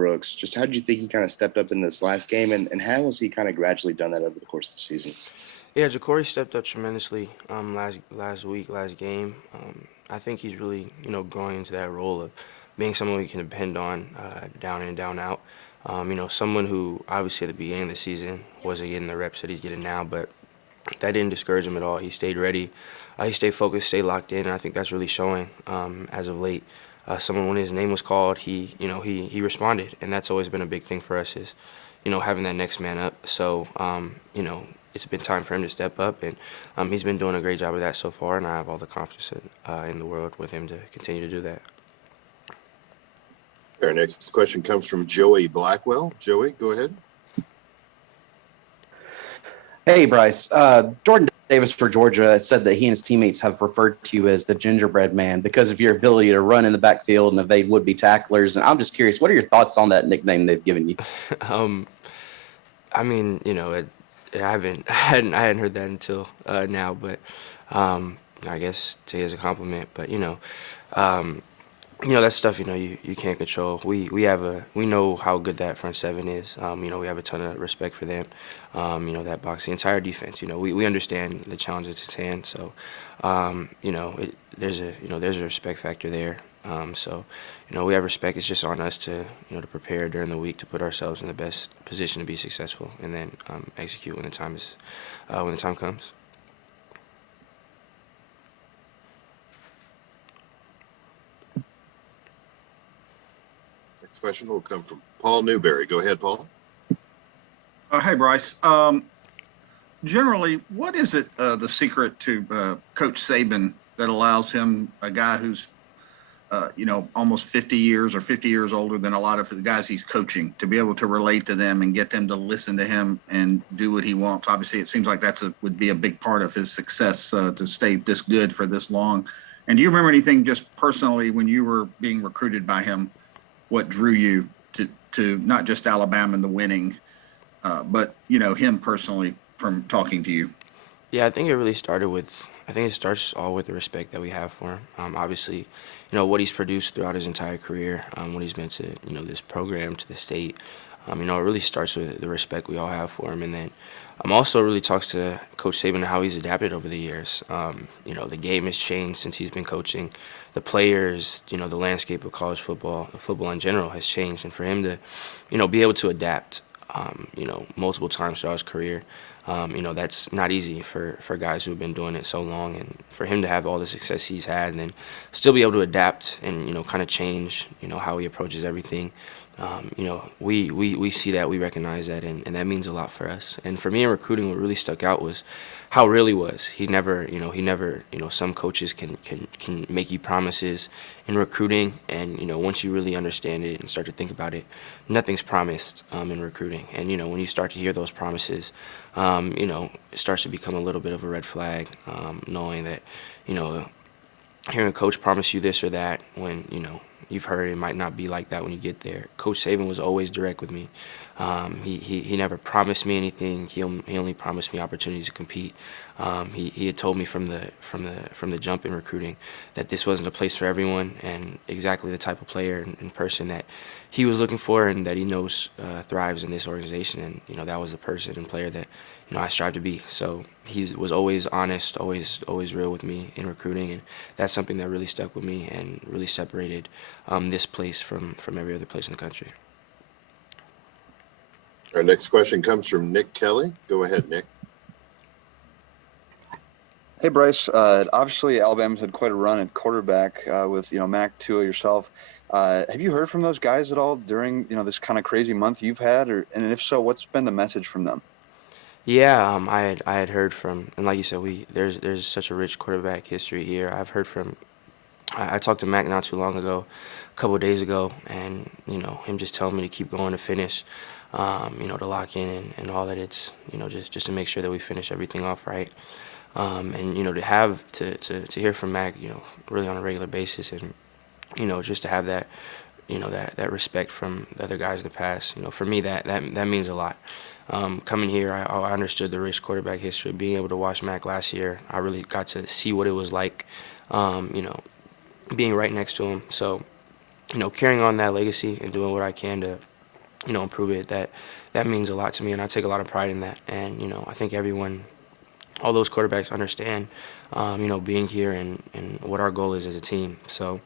Brooks. Just how did you think he kind of stepped up in this last game, and how has he kind of gradually done that over the course of the season? Yeah, Ja'Cory stepped up tremendously last week, last game. I think he's really growing into that role of being someone we can depend on down in, down out. Someone who obviously at the beginning of the season wasn't getting the reps that he's getting now, but that didn't discourage him at all. He stayed ready, he stayed focused, stayed locked in, and I think that's really showing as of late. Someone when his name was called, he responded, and that's always been a big thing for us is, having that next man up. So, it's been time for him to step up, and he's been doing a great job of that so far, and I have all the confidence in the world with him to continue to do that. Our next question comes from Joey Blackwell. Joey, go ahead. Hey, Bryce. Jordan Davis for Georgia said that he and his teammates have referred to you as the Gingerbread Man because of your ability to run in the backfield and evade would-be tacklers. And I'm just curious, what are your thoughts on that nickname they've given you? I mean, I hadn't heard that until now, but I guess take it as a compliment. But that stuff you can't control. We know how good that front seven is. We have a ton of respect for them. That box, the entire defense. We understand the challenge that's at hand. So there's a respect factor there. So we have respect. It's just on us to to prepare during the week to put ourselves in the best position to be successful, and then execute when the time comes. Next question will come from Paul Newberry. Go ahead, Paul. Hey, Bryce. Generally, what is it, the secret to Coach Saban that allows him, a guy who's, almost 50 years or 50 years older than a lot of the guys he's coaching, to be able to relate to them and get them to listen to him and do what he wants? Obviously, it seems like would be a big part of his success to stay this good for this long. And do you remember anything just personally when you were being recruited by him, what drew you to not just Alabama and the winning, but him personally from talking to you? Yeah, I think it starts all with the respect that we have for him. Obviously, what he's produced throughout his entire career, what he's meant to, this program, to the state. It really starts with the respect we all have for him. And then also really talks to Coach Saban and how he's adapted over the years. The game has changed since he's been coaching. The players, the landscape of college football in general has changed. And for him to, be able to adapt, multiple times throughout his career, that's not easy for guys who have been doing it so long. And for him to have all the success he's had and then still be able to adapt and, kind of change, how he approaches everything. We see that, we recognize that, and that means a lot for us. And for me in recruiting, what really stuck out was how real he was. He never, some coaches can make you promises in recruiting, and, once you really understand it and start to think about it, nothing's promised in recruiting. And, when you start to hear those promises, it starts to become a little bit of a red flag, knowing that, hearing a coach promise you this or that when, you've heard it might not be like that when you get there. Coach Saban was always direct with me. He never promised me anything. He only promised me opportunities to compete. He had told me from the jump in recruiting that this wasn't a place for everyone, and exactly the type of player and person that he was looking for and that he knows thrives in this organization. And that was the person and player that I strive to be. So he was always honest, always real with me in recruiting, and that's something that really stuck with me and really separated this place from every other place in the country. Our next question comes from Nick Kelly. Go ahead, Nick. Hey, Bryce. Obviously, Alabama's had quite a run at quarterback with Mac, Tua, yourself. Have you heard from those guys at all during this kind of crazy month you've had, and if so, what's been the message from them? Yeah, I had heard from, and like you said, there's such a rich quarterback history here. I've heard from, I talked to Mac not too long ago, a couple of days ago, and him just telling me to keep going, to finish, to lock in and all that. It's just to make sure that we finish everything off right, and to have to hear from Mac, really on a regular basis, and just to have that, that respect from the other guys in the past. For me that means a lot. Coming here, I understood the rich quarterback history. Being able to watch Mac last year, I really got to see what it was like, being right next to him. So, carrying on that legacy and doing what I can to, improve it. That means a lot to me, and I take a lot of pride in that. And I think all those quarterbacks understand, being here and what our goal is as a team. So,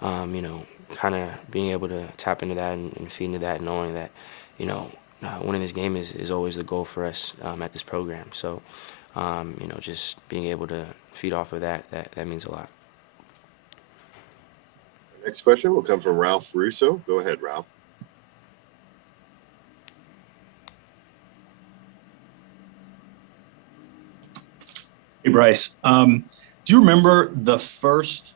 kind of being able to tap into that and feed into that, knowing that, winning this game is always the goal for us at this program. So, just being able to feed off of that means a lot. Next question will come from Ralph Russo. Go ahead, Ralph. Hey, Bryce. Do you remember the first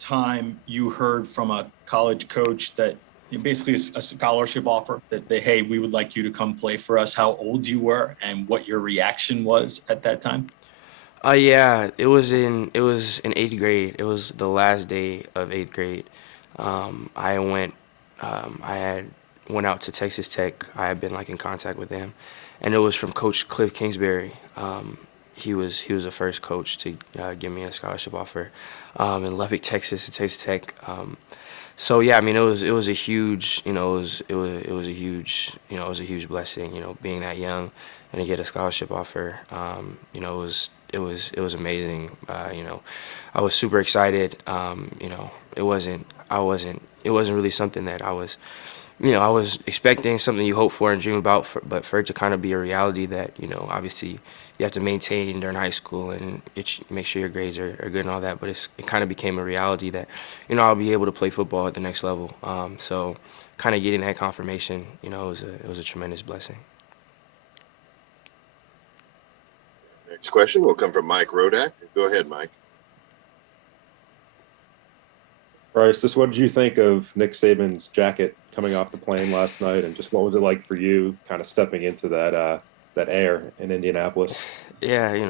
time you heard from a college coach that basically a scholarship offer that hey, we would like you to come play for us, how old you were and what your reaction was at that time? Yeah, it was in 8th grade. It was the last day of 8th grade. I had went out to Texas Tech. I had been in contact with them, and it was from Coach Cliff Kingsbury. He was the first coach to give me a scholarship offer in Lubbock, Texas, at Texas Tech. So yeah, I mean, it was a huge, it was a huge, it was a huge blessing, being that young and to get a scholarship offer. It was amazing. I was super excited. It wasn't really something that I was, I was expecting, something you hope for and dream about, but for it to kind of be a reality that, obviously you have to maintain during high school and make sure your grades are good and all that. But it kind of became a reality that, I'll be able to play football at the next level. So kind of getting that confirmation, it was a tremendous blessing. Next question will come from Mike Rodak. Go ahead, Mike. Bryce, just what did you think of Nick Saban's jacket coming off the plane last night, and just what was it like for you, kind of stepping into that air in Indianapolis? Yeah,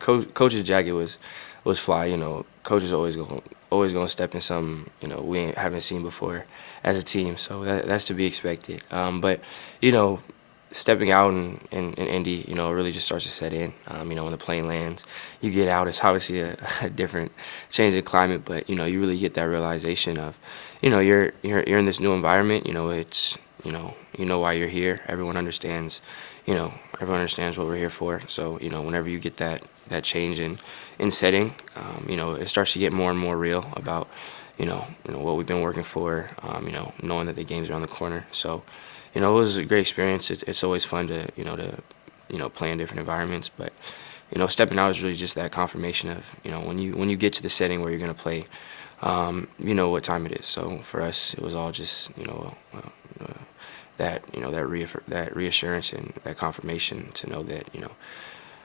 Coach's jacket was fly. Coach is always going to step in something we haven't seen before as a team. So that's to be expected. But stepping out in Indy, it really just starts to set in. When the plane lands, you get out. It's obviously a different change in climate, but you really get that realization of, you're in this new environment. It's you know why you're here. Everyone understands what we're here for. So whenever you get that change in setting, it starts to get more and more real about what we've been working for. Knowing that the game's around the corner. So. It was a great experience. It's always fun to play in different environments. But, stepping out is really just that confirmation of, when you get to the setting where you're going to play, what time it is. So for us, it was all just, that reassurance and that confirmation to know that,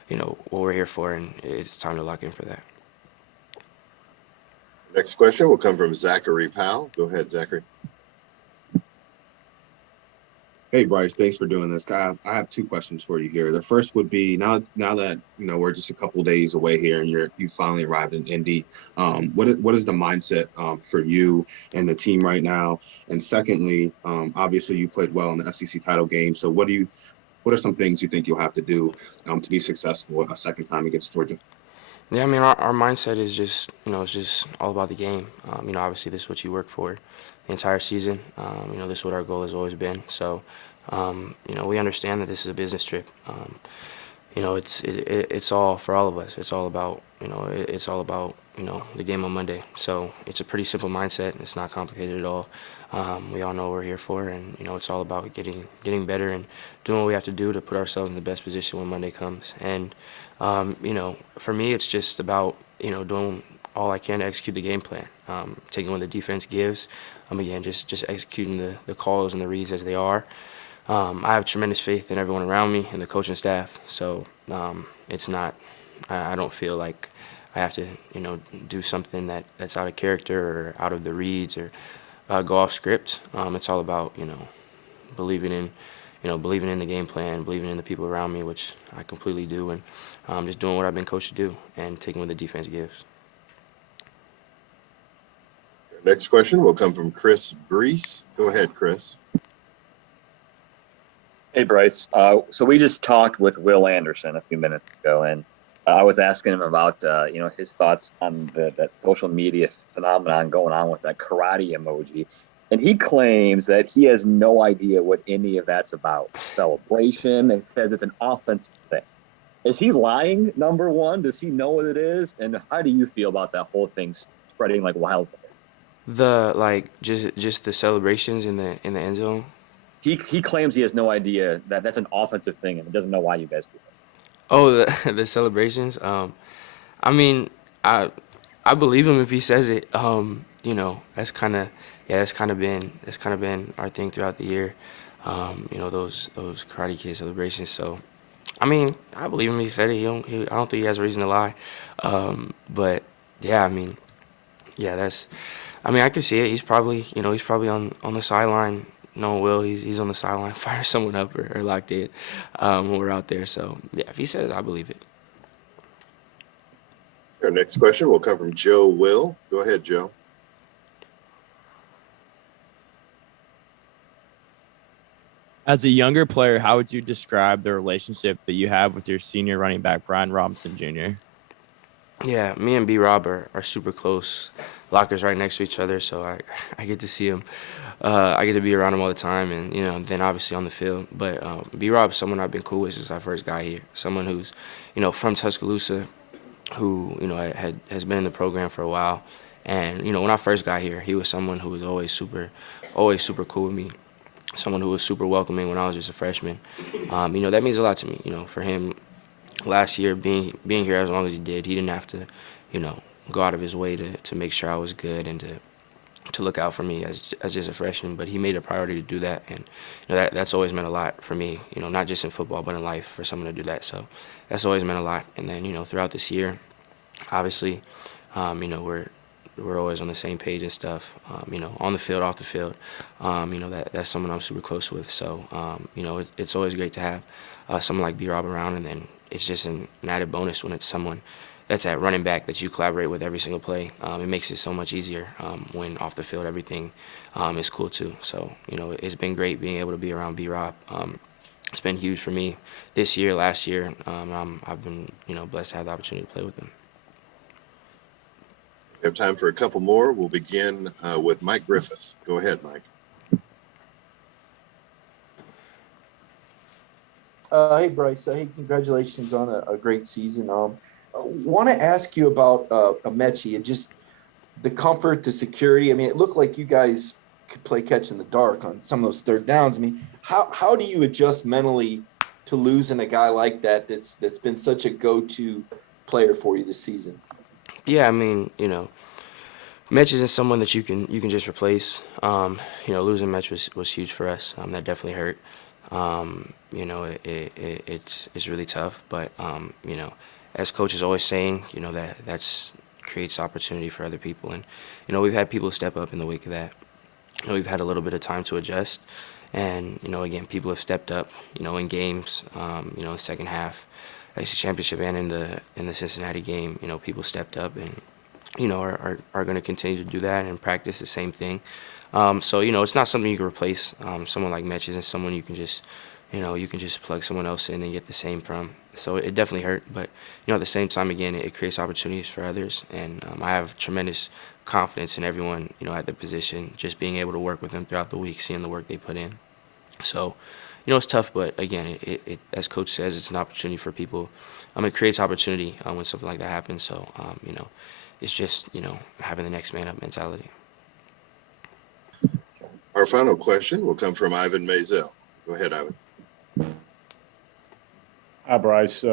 what we're here for, and it's time to lock in for that. Next question will come from Zachary Powell. Go ahead, Zachary. Hey Bryce, thanks for doing this. I have two questions for you here. The first would be now that we're just a couple days away here and you finally arrived in Indy. What is the mindset for you and the team right now? And secondly, obviously you played well in the SEC title game. So what are some things you think you'll have to do to be successful a second time against Georgia? Yeah, I mean, our mindset is just, it's just all about the game. Obviously this is what you work for the entire season. This is what our goal has always been. So, we understand that this is a business trip. It's all for all of us. It's all about, the game on Monday. So it's a pretty simple mindset. It's not complicated at all. We all know what we're here for, and it's all about getting better and doing what we have to do to put ourselves in the best position when Monday comes. And for me, it's just about doing all I can to execute the game plan, taking what the defense gives. Again, just executing the calls and the reads as they are. I have tremendous faith in everyone around me and the coaching staff. So it's not. I don't feel like I have to do something that's out of character or out of the reads or go off script. It's all about believing in the game plan, believing in the people around me, which I completely do, and just doing what I've been coached to do and taking what the defense gives. Next question will come from Chris Bryce. Go ahead, Chris. Hey, Bryce. So we just talked with Will Anderson a few minutes ago, and I was asking him about, his thoughts on that social media phenomenon going on with that karate emoji. And he claims that he has no idea what any of that's about. Celebration. He says it's an offensive thing. Is he lying? Number one, does he know what it is? And how do you feel about that whole thing spreading like wildfire? The like just the celebrations in the end zone. He claims he has no idea that that's an offensive thing and he doesn't know why you guys do it. Oh, the celebrations. I mean, I believe him if he says it. That's kind of been our thing throughout the year. Those Karate Kid celebrations. So, I mean, I believe him if he said it. I don't think he has a reason to lie. But yeah, I mean, yeah, I can see it. He's probably on the sideline. No, Will, he's on the sideline, fire someone up or locked it when we're out there. So yeah, if he says it, I believe it. Our next question will come from Joe Will. Go ahead, Joe. As a younger player, how would you describe the relationship that you have with your senior running back, Brian Robinson Jr.? Yeah, me and B-Rob are super close. Lockers right next to each other, so I get to see him. I get to be around him all the time, and then obviously on the field. But B-Rob's someone I've been cool with since I first got here. Someone who's, from Tuscaloosa, who has been in the program for a while. And when I first got here, he was someone who was always super cool with me. Someone who was super welcoming when I was just a freshman. That means a lot to me. For him, last year being here as long as he did, he didn't have to, go out of his way to make sure I was good and to look out for me as just a freshman. But he made a priority to do that, and that's always meant a lot for me. Not just in football but in life, for someone to do that. So that's always meant a lot. And then throughout this year, obviously, we're always on the same page and stuff. On the field, off the field. That's someone I'm super close with. So it's always great to have someone like B-Rob around, and then it's just an added bonus when it's someone that's at running back that you collaborate with every single play. It makes it so much easier when off the field everything is cool too. So it's been great being able to be around B-Rob. It's been huge for me this year, last year. I've been blessed to have the opportunity to play with him. We have time for a couple more. We'll begin with Mike Griffith. Go ahead, Mike. Hey, Bryce. Hey, congratulations on a great season. I want to ask you about Amechi and just the comfort, the security. I mean, it looked like you guys could play catch in the dark on some of those third downs. I mean, how do you adjust mentally to losing a guy like that that's been such a go-to player for you this season? Yeah, I mean, Mitch isn't someone that you can just replace. Losing Mitch was huge for us. That definitely hurt. It's really tough, but as Coach is always saying, that's creates opportunity for other people, and we've had people step up in the wake of that. We've had a little bit of time to adjust, and again, people have stepped up, in games, in second half, ACC championship and in the Cincinnati game, people stepped up and are going to continue to do that and practice the same thing. So it's not something you can replace. Someone like Mitch isn't someone you can just plug someone else in and get the same from. So it definitely hurt, but at the same time, again, it creates opportunities for others, and I have tremendous confidence in everyone at the position, just being able to work with them throughout the week, seeing the work they put in. So it's tough, but again, it as Coach says, it's an opportunity for people. It creates opportunity when something like that happens. So it's just having the next man up mentality. Our final question will come from Ivan Mazel. Go ahead, Ivan. Hi, Bryce.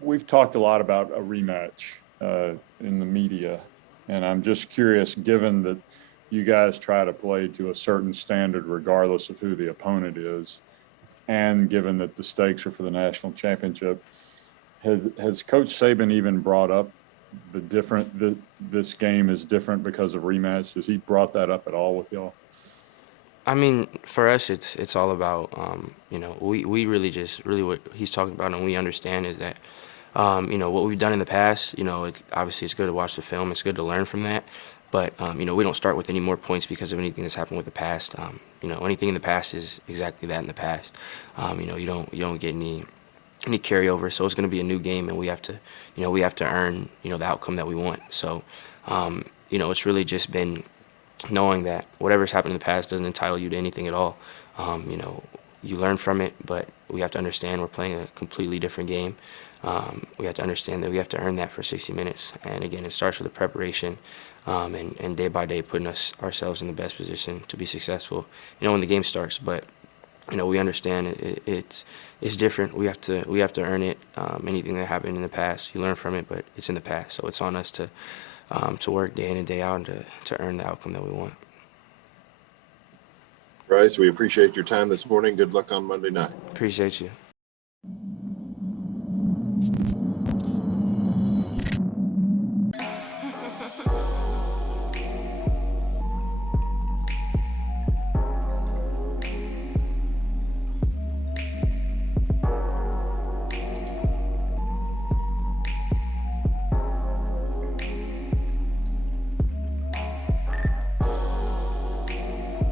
We've talked a lot about a rematch in the media, and I'm just curious, given that you guys try to play to a certain standard regardless of who the opponent is, and given that the stakes are for the national championship, has Coach Saban even brought up this game is different because of rematch? Has he brought that up at all with y'all? I mean, for us, it's all about, we really what he's talking about and we understand is that, what we've done in the past, obviously it's good to watch the film. It's good to learn from that. But, we don't start with any more points because of anything that's happened with the past. Anything in the past is exactly that in the past. You don't get any carryover. So it's going to be a new game, and we have to earn, the outcome that we want. So, it's really just been knowing that whatever's happened in the past doesn't entitle you to anything at all. You learn from it, but we have to understand we're playing a completely different game. We have to understand that we have to earn that for 60 minutes. And again, it starts with the preparation and day by day putting ourselves in the best position to be successful, when the game starts. But, we understand it's different. We have to earn it. Anything that happened in the past, you learn from it, but it's in the past. So it's on us to work day in and day out and to earn the outcome that we want. Bryce, we appreciate your time this morning. Good luck on Monday night. Appreciate you.